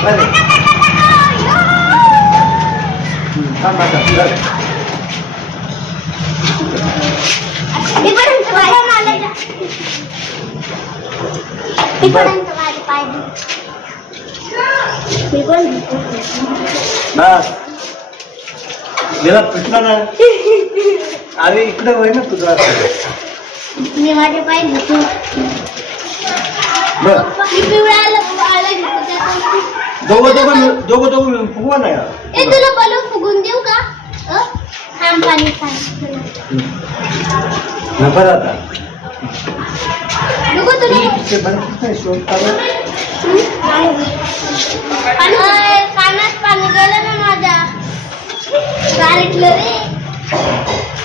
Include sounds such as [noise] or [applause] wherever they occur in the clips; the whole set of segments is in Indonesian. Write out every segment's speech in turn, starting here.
Ini mau dipain gitu. Mbak. Ini udah दोघं दोघं दोघं फुगवा तुला फुगून देऊ का हं पाणी पाणी पाणी गेलं ना माझ्या रे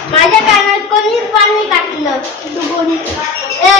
माझ्या कानात कोणीच पाणी टाकलं तू कोणी ए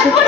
Thank [laughs] you.